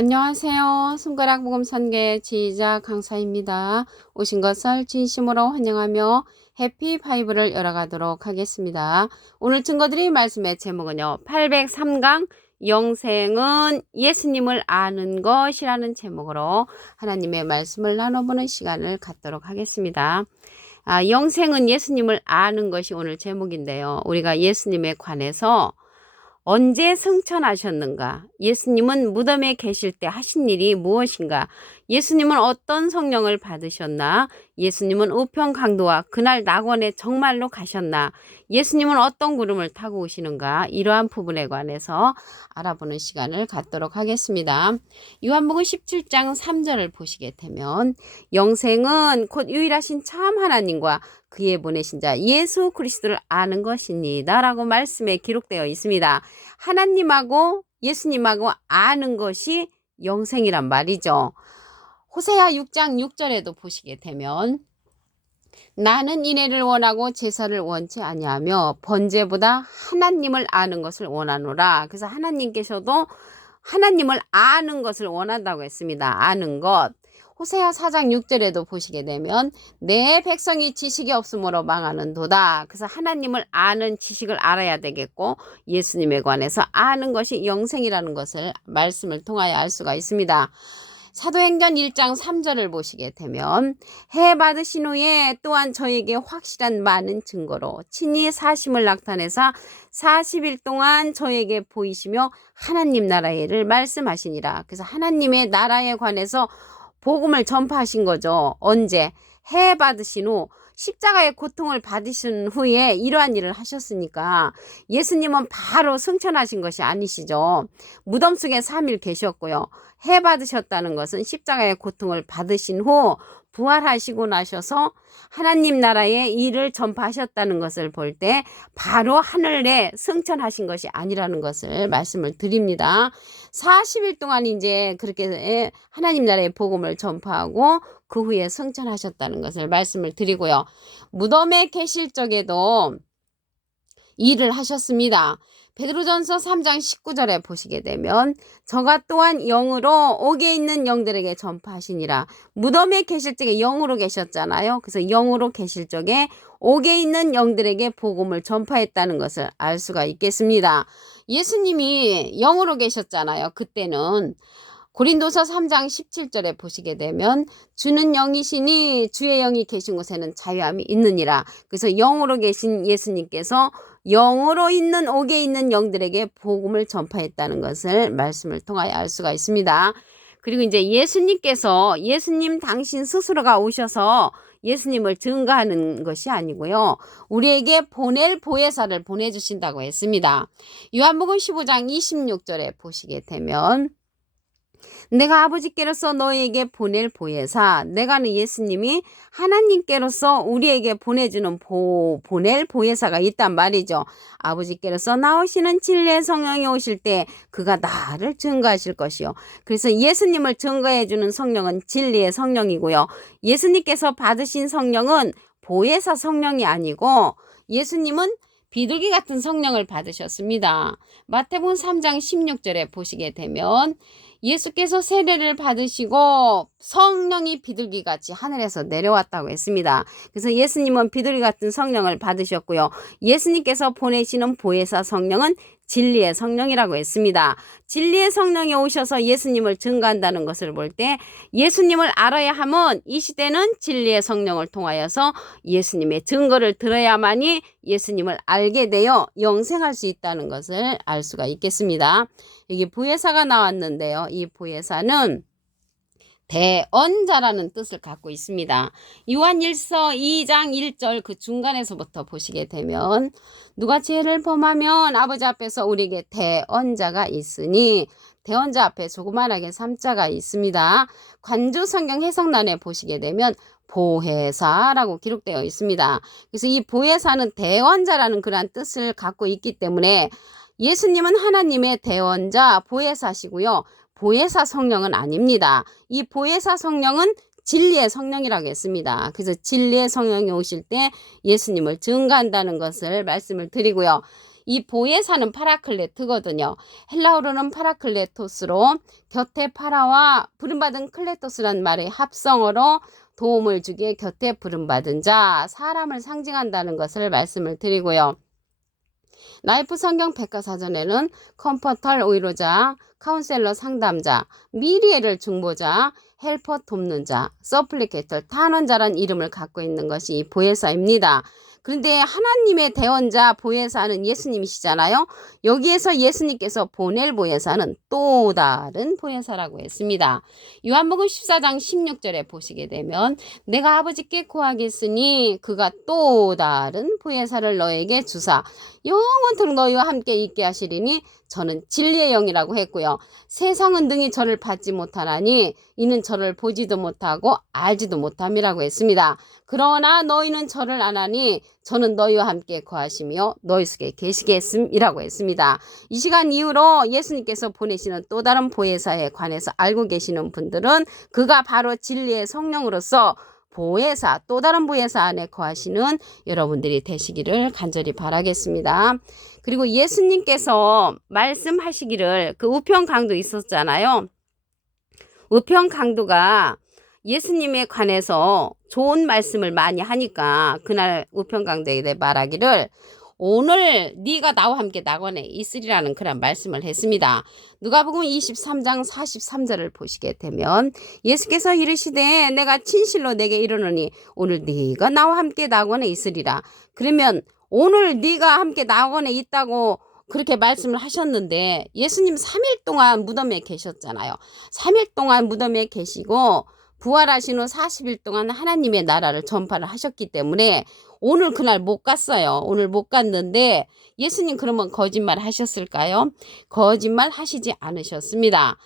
안녕하세요. 손가락 복음 선계 지휘자 강사입니다. 오신 것을 진심으로 환영하며 해피 파이브를 열어가도록 하겠습니다. 오늘 증거드릴 말씀의 제목은요. 803강 영생은 예수님을 아는 것이라는 제목으로 하나님의 말씀을 나눠보는 시간을 갖도록 하겠습니다. 아, 영생은 예수님을 아는 것이 오늘 제목인데요. 우리가 예수님에 관해서 언제 승천하셨는가? 예수님은 무덤에 계실 때 하신 일이 무엇인가? 예수님은 어떤 성령을 받으셨나? 예수님은 우편 강도와 그날 낙원에 정말로 가셨나? 예수님은 어떤 구름을 타고 오시는가? 이러한 부분에 관해서 알아보는 시간을 갖도록 하겠습니다. 요한복음 17장 3절을 보시게 되면 영생은 곧 유일하신 참 하나님과 그의 보내신 자 예수 그리스도를 아는 것입니다. 라고 말씀에 기록되어 있습니다. 하나님하고 예수님하고 아는 것이 영생이란 말이죠. 호세아 6장 6절에도 보시게 되면 나는 인애를 원하고 제사를 원치 아니하며 번제보다 하나님을 아는 것을 원하노라. 그래서 하나님께서도 하나님을 아는 것을 원한다고 했습니다. 아는 것. 호세아 4장 6절에도 보시게 되면 내 백성이 지식이 없으므로 망하는도다. 그래서 하나님을 아는 지식을 알아야 되겠고 예수님에 관해서 아는 것이 영생이라는 것을 말씀을 통하여 알 수가 있습니다. 사도행전 1장 3절을 보시게 되면 해 받으신 후에 또한 저에게 확실한 많은 증거로 친히 사심을 나타내사 40일 동안 저에게 보이시며 하나님 나라의 일을 말씀하시니라. 그래서 하나님의 나라에 관해서 복음을 전파하신 거죠. 언제? 해 받으신 후 십자가의 고통을 받으신 후에 이러한 일을 하셨으니까 예수님은 바로 승천하신 것이 아니시죠. 무덤 속에 3일 계셨고요. 해 받으셨다는 것은 십자가의 고통을 받으신 후 부활하시고 나셔서 하나님 나라의 일을 전파하셨다는 것을 볼 때 바로 하늘에 승천하신 것이 아니라는 것을 말씀을 드립니다. 40일 동안 이제 그렇게 하나님 나라의 복음을 전파하고 그 후에 승천하셨다는 것을 말씀을 드리고요. 무덤에 계실 적에도 일을 하셨습니다. 베드로전서 3장 19절에 보시게 되면 저가 또한 영으로 옥에 있는 영들에게 전파하시니라. 무덤에 계실 적에 영으로 계셨잖아요. 그래서 영으로 계실 적에 옥에 있는 영들에게 복음을 전파했다는 것을 알 수가 있겠습니다. 예수님이 영으로 계셨잖아요. 그때는 고린도서 3장 17절에 보시게 되면 주는 영이시니 주의 영이 계신 곳에는 자유함이 있느니라. 그래서 영으로 계신 예수님께서 영으로 있는 옥에 있는 영들에게 복음을 전파했다는 것을 말씀을 통하여 알 수가 있습니다. 그리고 이제 예수님께서 예수님 당신 스스로가 오셔서 예수님을 증거하는 것이 아니고요. 우리에게 보낼 보혜사를 보내주신다고 했습니다. 요한복음 15장 26절에 보시게 되면 내가 아버지께로서 너에게 보낼 보혜사 내가는 예수님이 하나님께로서 우리에게 보내주는 보, 보낼 보혜사가 있단 말이죠. 아버지께로서 나오시는 진리의 성령이 오실 때 그가 나를 증거하실 것이요. 그래서 예수님을 증거해 주는 성령은 진리의 성령이고요. 예수님께서 받으신 성령은 보혜사 성령이 아니고 예수님은 비둘기 같은 성령을 받으셨습니다. 마태복음 3장 16절에 보시게 되면 예수께서 세례를 받으시고 성령이 비둘기 같이 하늘에서 내려왔다고 했습니다. 그래서 예수님은 비둘기 같은 성령을 받으셨고요. 예수님께서 보내시는 보혜사 성령은 진리의 성령이라고 했습니다. 진리의 성령이 오셔서 예수님을 증거한다는 것을 볼 때 예수님을 알아야 하면 이 시대는 진리의 성령을 통하여서 예수님의 증거를 들어야만이 예수님을 알게 되어 영생할 수 있다는 것을 알 수가 있겠습니다. 여기 부예사가 나왔는데요. 이 부예사는 대언자라는 뜻을 갖고 있습니다. 요한일서 2장 1절 그 중간에서부터 보시게 되면 누가 죄를 범하면 아버지 앞에서 우리에게 대언자가 있으니 대언자 앞에 조그만하게 삼자가 있습니다. 관주 성경 해석란에 보시게 되면 보혜사라고 기록되어 있습니다. 그래서 이 보혜사는 대원자라는 그러한 뜻을 갖고 있기 때문에 예수님은 하나님의 대원자 보혜사시고요. 보혜사 성령은 아닙니다. 이 보혜사 성령은 진리의 성령이라고 했습니다. 그래서 진리의 성령이 오실 때 예수님을 증가한다는 것을 말씀을 드리고요. 이 보혜사는 파라클레트거든요. 헬라어로는 파라클레토스로 곁에 파라와 부름받은 클레토스란 말의 합성어로 도움을 주기에 곁에 부름받은 자, 사람을 상징한다는 것을 말씀을 드리고요. 나이프 성경 백과사전에는 컴포털 오이로자, 카운셀러 상담자, 미리에를 중보자, 헬퍼 돕는 자, 서플리케이터 탄원자란 이름을 갖고 있는 것이 이 보혜사입니다. 그런데 하나님의 대원자 보혜사는 예수님이시잖아요. 여기에서 예수님께서 보낼 보혜사는 또 다른 보혜사라고 했습니다. 요한복음 14장 16절에 보시게 되면 내가 아버지께 구하겠으니 그가 또 다른 보혜사를 너에게 주사 영원토록 너희와 함께 있게 하시리니 저는 진리의 영이라고 했고요. 세상은 능히 저를 받지 못하나니 이는 저를 보지도 못하고 알지도 못함이라고 했습니다. 그러나 너희는 저를 아나니 저는 너희와 함께 거하시며 너희 속에 계시겠음이라고 했습니다. 이 시간 이후로 예수님께서 보내시는 또 다른 보혜사에 관해서 알고 계시는 분들은 그가 바로 진리의 성령으로서 보혜사 또 다른 보혜사 안에 거하시는 여러분들이 되시기를 간절히 바라겠습니다. 그리고 예수님께서 말씀하시기를 그 우편 강도 있었잖아요. 우편 강도가 예수님에 관해서 좋은 말씀을 많이 하니까 그날 우편 강도에게 말하기를 오늘 네가 나와 함께 낙원에 있으리라는 그런 말씀을 했습니다. 누가복음 23장 43절을 보시게 되면 예수께서 이르시되 내가 진실로 내게 이르노니 오늘 네가 나와 함께 낙원에 있으리라. 그러면 오늘 네가 함께 낙원에 있다고 그렇게 말씀을 하셨는데 예수님 3일 동안 무덤에 계셨잖아요. 3일 동안 무덤에 계시고 부활하신 후 40일 동안 하나님의 나라를 전파를 하셨기 때문에 오늘 그날 못 갔어요. 오늘 못 갔는데 예수님 그러면 거짓말 하셨을까요? 거짓말 하시지 않으셨습니다.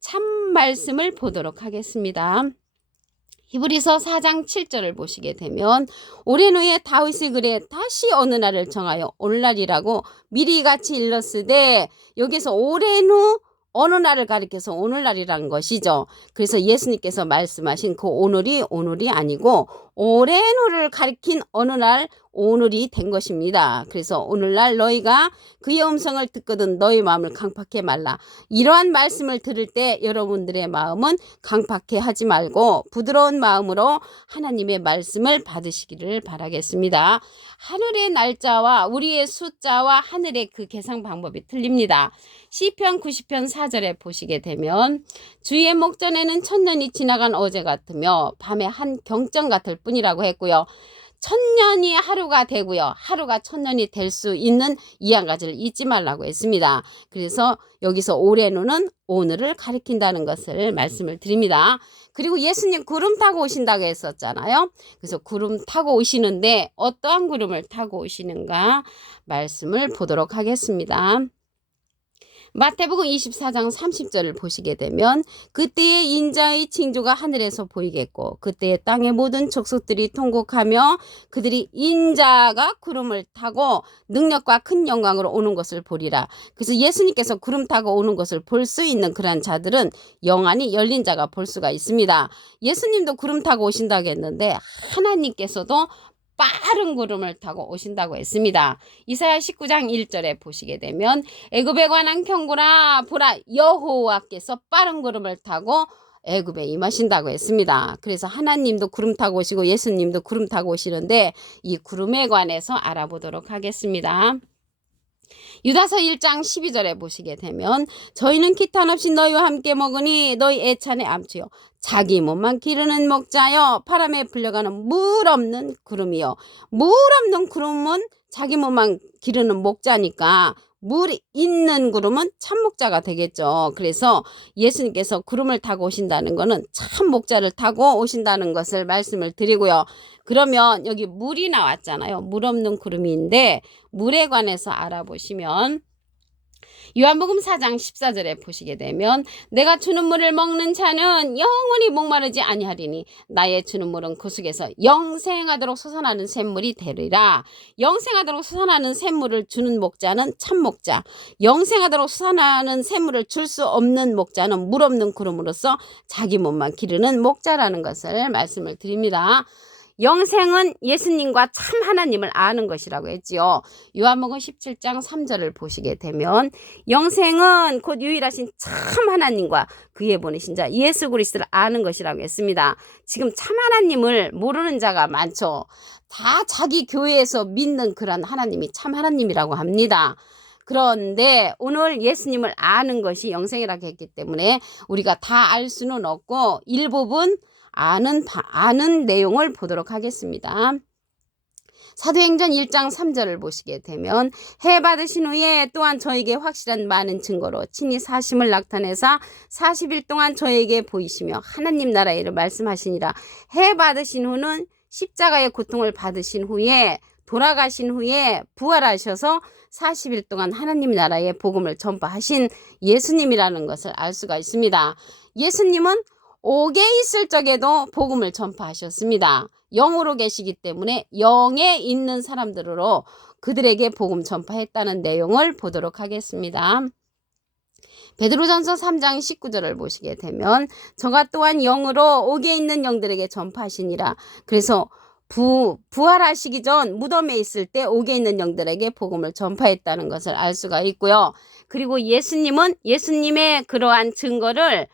참 말씀을 보도록 하겠습니다. 히브리서 4장 7절을 보시게 되면 오랜 후에 다윗의 글에 다시 어느 날을 정하여 오늘날이라고 미리 같이 일렀으되 여기서 오랜 후 어느 날을 가리켜서 오늘날이라는 것이죠. 그래서 예수님께서 말씀하신 그 오늘이 오늘이 아니고 오랜 후를 가리킨 어느 날 오늘이 된 것입니다. 그래서 오늘날 너희가 그의 음성을 듣거든 너희 마음을 강팍해 말라. 이러한 말씀을 들을 때 여러분들의 마음은 강팍해 하지 말고 부드러운 마음으로 하나님의 말씀을 받으시기를 바라겠습니다. 하늘의 날짜와 우리의 숫자와 하늘의 그 계산 방법이 틀립니다. 시편 90편 4절에 보시게 되면 주의 목전에는 천년이 지나간 어제 같으며 밤에 한 경전 같을 뿐이라고 했고요. 천년이 하루가 되고요. 하루가 천년이 될 수 있는 이 한 가지를 잊지 말라고 했습니다. 그래서 여기서 올해는 오늘을 가리킨다는 것을 말씀을 드립니다. 그리고 예수님 구름 타고 오신다고 했었잖아요. 그래서 구름 타고 오시는데 어떠한 구름을 타고 오시는가 말씀을 보도록 하겠습니다. 마태복음 24장 30절을 보시게 되면 그때의 인자의 징조가 하늘에서 보이겠고 그때의 땅의 모든 족속들이 통곡하며 그들이 인자가 구름을 타고 능력과 큰 영광으로 오는 것을 보리라. 그래서 예수님께서 구름 타고 오는 것을 볼 수 있는 그러한 자들은 영안이 열린 자가 볼 수가 있습니다. 예수님도 구름 타고 오신다고 했는데 하나님께서도 빠른 구름을 타고 오신다고 했습니다. 이사야 19장 1절에 보시게 되면 애굽에 관한 경고라 보라 여호와께서 빠른 구름을 타고 애굽에 임하신다고 했습니다. 그래서 하나님도 구름 타고 오시고 예수님도 구름 타고 오시는데 이 구름에 관해서 알아보도록 하겠습니다. 유다서 1장 12절에 보시게 되면 저희는 기탄 없이 너희와 함께 먹으니 너희 애찬의 암치요 자기 몸만 기르는 목자여 바람에 불려가는 물 없는 구름이요 물 없는 구름은 자기 몸만 기르는 목자니까 물이 있는 구름은 참 목자가 되겠죠. 그래서 예수님께서 구름을 타고 오신다는 것은 참 목자를 타고 오신다는 것을 말씀을 드리고요. 그러면 여기 물이 나왔잖아요. 물 없는 구름인데 물에 관해서 알아보시면 요한복음 4장 14절에 보시게 되면 내가 주는 물을 먹는 자는 영원히 목마르지 아니하리니 나의 주는 물은 그 속에서 영생하도록 솟아나는 샘물이 되리라. 영생하도록 솟아나는 샘물을 주는 목자는 참 목자. 영생하도록 솟아나는 샘물을 줄 수 없는 목자는 물 없는 구름으로서 자기 몸만 기르는 목자라는 것을 말씀을 드립니다. 영생은 예수님과 참 하나님을 아는 것이라고 했지요. 요한복음 17장 3절을 보시게 되면 영생은 곧 유일하신 참 하나님과 그의 보내신 자 예수 그리스도를 아는 것이라고 했습니다. 지금 참 하나님을 모르는 자가 많죠. 다 자기 교회에서 믿는 그런 하나님이 참 하나님이라고 합니다. 그런데 오늘 예수님을 아는 것이 영생이라고 했기 때문에 우리가 다 알 수는 없고 일부분 아는 바- 아는 내용을 보도록 하겠습니다. 사도행전 1장 3절을 보시게 되면 해 받으신 후에 또한 저에게 확실한 많은 증거로 친히 사심을 나타내사 40일 동안 저에게 보이시며 하나님 나라의 일을 말씀하시니라 해 받으신 후는 십자가의 고통을 받으신 후에 돌아가신 후에 부활하셔서 40일 동안 하나님 나라의 복음을 전파하신 예수님이라는 것을 알 수가 있습니다. 예수님은 옥에 있을 적에도 복음을 전파하셨습니다. 영으로 계시기 때문에 영에 있는 사람들로 그들에게 복음 전파했다는 내용을 보도록 하겠습니다. 베드로전서 3장 19절을 보시게 되면 저가 또한 영으로 옥에 있는 영들에게 전파하시니라. 그래서 부, 부활하시기 전 무덤에 있을 때 옥에 있는 영들에게 복음을 전파했다는 것을 알 수가 있고요. 그리고 예수님은 예수님의 그러한 증거를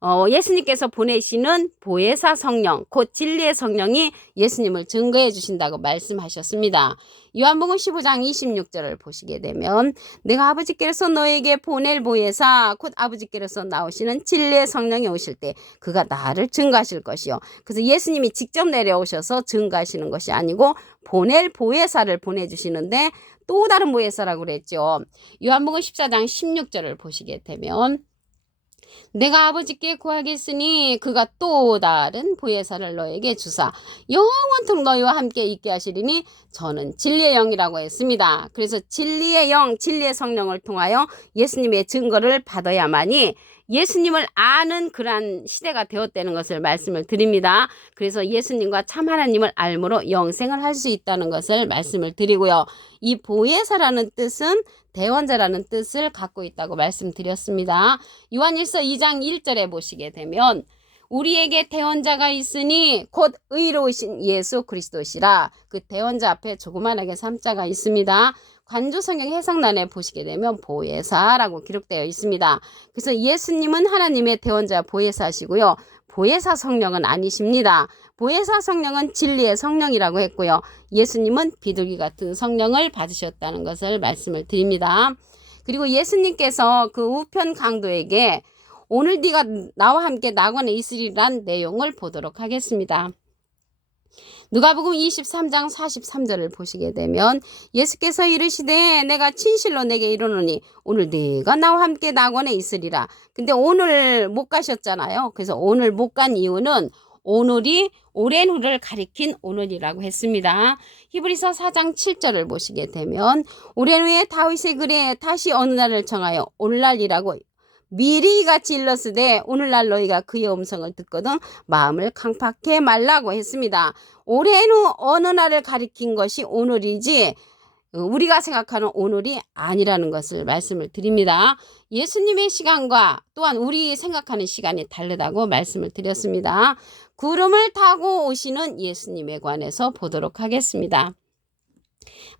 어, 예수님께서 보내시는 보혜사 성령, 곧 진리의 성령이 예수님을 증거해 주신다고 말씀하셨습니다. 요한복음 15장 26절을 보시게 되면 내가 아버지께서 너에게 보낼 보혜사, 곧 아버지께서 나오시는 진리의 성령이 오실 때 그가 나를 증거하실 것이요. 그래서 예수님이 직접 내려오셔서 증거하시는 것이 아니고 보낼 보혜사를 보내주시는데 또 다른 보혜사라고 그랬죠. 요한복음 14장 16절을 보시게 되면 내가 아버지께 구하겠으니 그가 또 다른 보혜사를 너에게 주사 영원토록 너희와 함께 있게 하시리니 저는 진리의 영이라고 했습니다. 그래서 진리의 영, 진리의 성령을 통하여 예수님의 증거를 받아야만이 예수님을 아는 그러한 시대가 되었다는 것을 말씀을 드립니다. 그래서 예수님과 참 하나님을 알므로 영생을 할 수 있다는 것을 말씀을 드리고요. 이 보혜사라는 뜻은 대원자라는 뜻을 갖고 있다고 말씀드렸습니다. 요한일서 2장 1절에 보시게 되면 우리에게 대원자가 있으니 곧 의로우신 예수 그리스도시라 그 대원자 앞에 조그만하게 삼자가 있습니다. 관조 성경 해석란에 보시게 되면 보혜사라고 기록되어 있습니다. 그래서 예수님은 하나님의 대원자 보혜사시고요. 보혜사 성령은 아니십니다. 보혜사 성령은 진리의 성령이라고 했고요. 예수님은 비둘기 같은 성령을 받으셨다는 것을 말씀을 드립니다. 그리고 예수님께서 그 우편 강도에게 오늘 네가 나와 함께 낙원에 있으리란 내용을 보도록 하겠습니다. 누가복음 23장 43절을 보시게 되면 예수께서 이르시되 내가 진실로 내게 이르노니 오늘 네가 나와 함께 낙원에 있으리라. 근데 오늘 못 가셨잖아요. 그래서 오늘 못 간 이유는 오늘이 오랜 후를 가리킨 오늘이라고 했습니다. 히브리서 4장 7절을 보시게 되면 오랜 후에 다윗의 글에 다시 어느 날을 정하여 오늘날이라고 미리 같이 일렀으되 오늘날 너희가 그의 음성을 듣거든 마음을 강팍해 말라고 했습니다. 후 어느 날을 가리킨 것이 오늘이지 어, 우리가 생각하는 오늘이 아니라는 것을 말씀을 드립니다. 예수님의 시간과 또한 우리 생각하는 시간이 다르다고 말씀을 드렸습니다. 구름을 타고 오시는 예수님에 관해서 보도록 하겠습니다.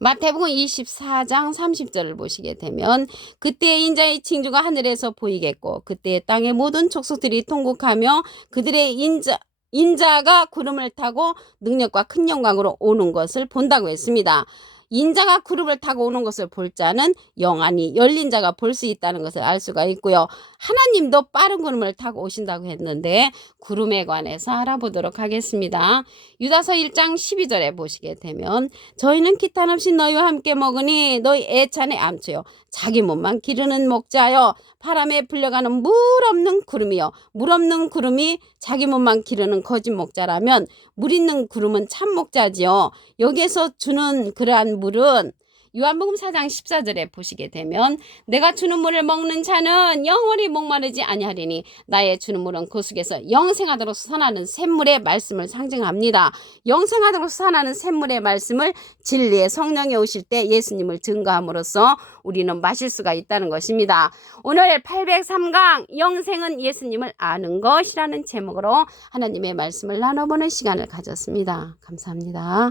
마태복음 24장 30절을 보시게 되면 그때 인자의 징조가 하늘에서 보이겠고 그때 땅의 모든 족속들이 통곡하며 그들의 인자 인자가 구름을 타고 능력과 큰 영광으로 오는 것을 본다고 했습니다. 인자가 구름을 타고 오는 것을 볼 자는 영안이 열린 자가 볼 수 있다는 것을 알 수가 있고요. 하나님도 빠른 구름을 타고 오신다고 했는데 구름에 관해서 알아보도록 하겠습니다. 유다서 1장 12절에 보시게 되면 저희는 기탄 없이 너희와 함께 먹으니 너희 애찬에 암초요 자기 몸만 기르는 목자여 바람에 불려가는 물 없는 구름이요. 물 없는 구름이 자기 몸만 기르는 거짓 목자라면 물 있는 구름은 참 목자지요. 여기에서 주는 그러한 물은 요한복음 4장 14절에 보시게 되면 내가 주는 물을 먹는 자는 영원히 목마르지 아니하리니 나의 주는 물은 그 속에서 영생하도록 선하는 샘물의 말씀을 상징합니다. 영생하도록 선하는 샘물의 말씀을 진리의 성령이 오실 때 예수님을 증거함으로써 우리는 마실 수가 있다는 것입니다. 오늘 803강 영생은 예수님을 아는 것이라는 제목으로 하나님의 말씀을 나눠보는 시간을 가졌습니다. 감사합니다.